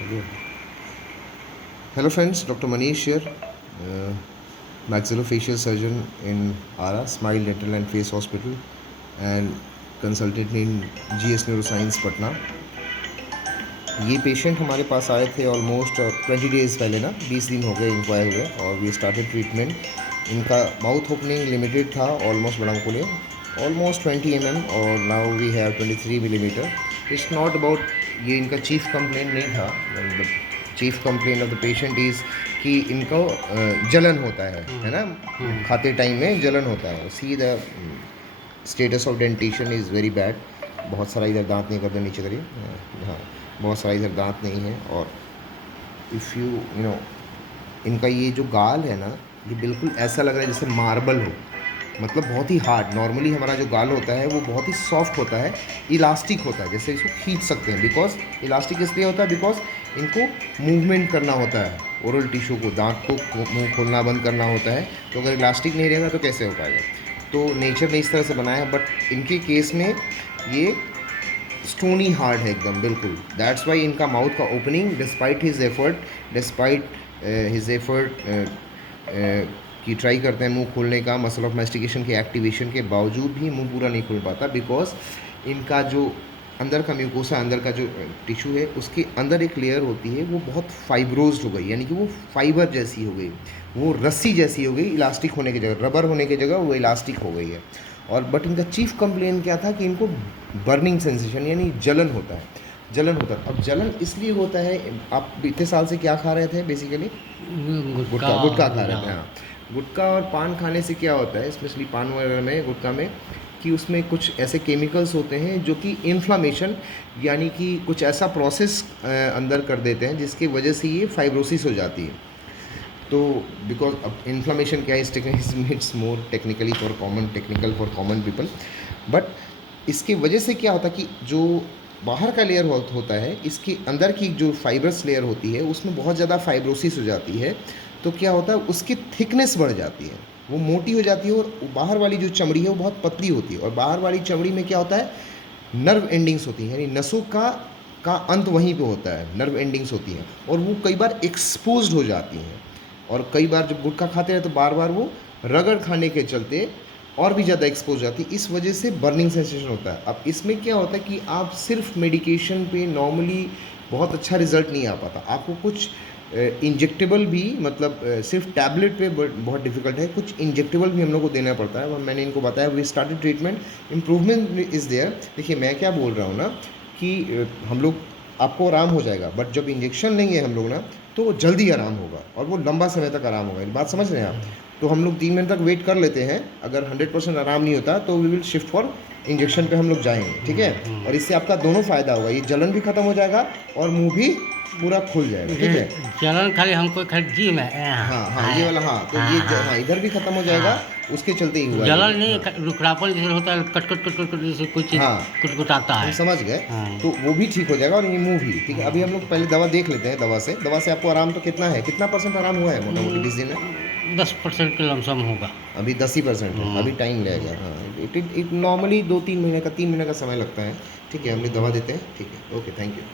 Okay. Hello friends, Dr. Manish here, maxillofacial surgeon in ARA, Smile Dental and Face Hospital and consultant in GS Neuroscience Patna. ये patient हमारे पास आए थे almost 20 days पहले ना, 20 दिन हो गए इनको आए हुए और वी स्टार्टेड ट्रीटमेंट। इनका माउथ ओपनिंग लिमिटेड था ऑलमोस्ट बड़ांकुले ऑलमोस्ट 20 mm और now we have 23 millimetre. It's not about, ये इनका चीफ कंप्लेंट नहीं था। The chief complaint of the patient is कि इनको जलन होता है ना, खाते टाइम में जलन होता है। See the status of dentition is very bad. बहुत सारा इधर दांत नहीं, करते नीचे करिए, हाँ बहुत सारा इधर दांत नहीं है। और इफ़ यू नो इनका ये जो गाल है ना, ये बिल्कुल ऐसा लग रहा है जैसे मार्बल हो, मतलब बहुत ही हार्ड। नॉर्मली हमारा जो गाल होता है वो बहुत ही सॉफ्ट होता है, इलास्टिक होता है, जैसे इसको खींच सकते हैं। बिकॉज इलास्टिक इसलिए होता है बिकॉज इनको मूवमेंट करना होता है, ओरल टिश्यू को, दांत को मुंह खोलना बंद करना होता है। तो अगर इलास्टिक नहीं रहेगा तो कैसे हो पाएगा। तो नेचर ने इस तरह से बनाया है, बट इनके केस में ये स्टोनी हार्ड है एकदम बिल्कुल। दैट्स वाई इनका माउथ का ओपनिंग डिस्पाइट हिज एफर्ट कि ट्राई करते हैं मुंह खोलने का, मसल ऑफ मैस्टिकेशन के एक्टिवेशन के बावजूद भी मुंह पूरा नहीं खोल पाता। बिकॉज इनका जो अंदर का म्यूकोसा, अंदर का जो टिश्यू है, उसके अंदर एक लेयर होती है वो बहुत फाइब्रोज्ड हो गई, यानी कि वो फाइबर जैसी हो गई, वो रस्सी जैसी हो गई। इलास्टिक होने की जगह, रबर होने की जगह वो इलास्टिक हो गई है। और बट इनका चीफ कंप्लेन क्या था कि इनको बर्निंग सेंसेशन यानी जलन होता है, जलन होता है। अब जलन इसलिए होता है, आप इतने साल से क्या खा रहे थे बेसिकली? गुटखा खा रहे थे। हाँ, गुटखा और पान खाने से क्या होता है, स्पेशली पान वगैरह में, गुटखा में, कि उसमें कुछ ऐसे केमिकल्स होते हैं जो कि इन्फ्लामेशन यानी कि कुछ ऐसा प्रोसेस अंदर कर देते हैं जिसकी वजह से ये फाइब्रोसिस हो जाती है। तो बिकॉज अब इन्फ्लामेशन क्या है, it's more technically for common people, but इसकी वजह से क्या होता है कि जो बाहर का लेयर होता है, इसके अंदर की जो फाइबर्स लेयर होती है उसमें बहुत ज़्यादा फाइब्रोसिस हो जाती है। तो क्या होता है, उसकी थिकनेस बढ़ जाती है, वो मोटी हो जाती है और बाहर वाली जो चमड़ी है वो बहुत पतली होती है। और बाहर वाली चमड़ी में क्या होता है, नर्व एंडिंग्स होती हैं, यानी नसों का अंत वहीं पे होता है, नर्व एंडिंग्स होती हैं और वो कई बार एक्सपोज्ड हो जाती हैं। और कई बार जब गुटखा खाते हैं तो बार बार वो रगड़ खाने के चलते और भी ज़्यादा एक्सपोज हो जाती है, इस वजह से बर्निंग सेंसेशन होता है। अब इसमें क्या होता है कि आप सिर्फ मेडिकेशन पे नॉर्मली बहुत अच्छा रिजल्ट नहीं आ पाता, आपको कुछ इंजेक्टेबल भी, मतलब सिर्फ टैबलेट पे बहुत डिफिकल्ट है, कुछ इंजेक्टेबल भी हम लोग को देना पड़ता है। और मैंने इनको बताया we started treatment, improvement is there. देखिए मैं क्या बोल रहा हूँ ना कि हम लोग, आपको आराम हो जाएगा, बट जब इंजेक्शन लेंगे हम लोग ना तो जल्दी आराम होगा और वो लंबा समय तक आराम होगा। बात समझ रहे हैं आप? तो हम लोग 3 महीने तक वेट कर लेते हैं, अगर 100% आराम नहीं होता तो we will shift for injection पे हम लोग जाएंगे, ठीक है। और इससे आपका दोनों फ़ायदा होगा, ये जलन भी ख़त्म हो जाएगा और मुंह भी पूरा खुल जाएगा, ठीक है। जलन खाली हमको खाली जी में हाँ हाँ, ये वाला, हाँ तो ये हाँ इधर भी ख़त्म हो जाएगा, उसके चलते ही हुआ जलन ये। नहीं, हाँ रुखड़ापन जैसे होता है, cut cut cut cut cut जैसे कोई चीज़ हाँ, कुटकुटाता हम है। समझ गए। तो वो भी ठीक हो जाएगा और ये मुंह भी ठीक है। अभी हम लोग पहले दवा देख लेते हैं, दवा से आपको आराम तो कितना है, कितना परसेंट आराम हुआ है मोटा मोटी 20 दिन में? 10% के लमसम होगा। अभी 10% है, अभी टाइम लगेगा। हाँ, इट नॉर्मली 2-3 महीने का, 3 महीने का समय लगता है, ठीक है। हम लोग दवा देते हैं, ठीक है, ओके, थैंक यू।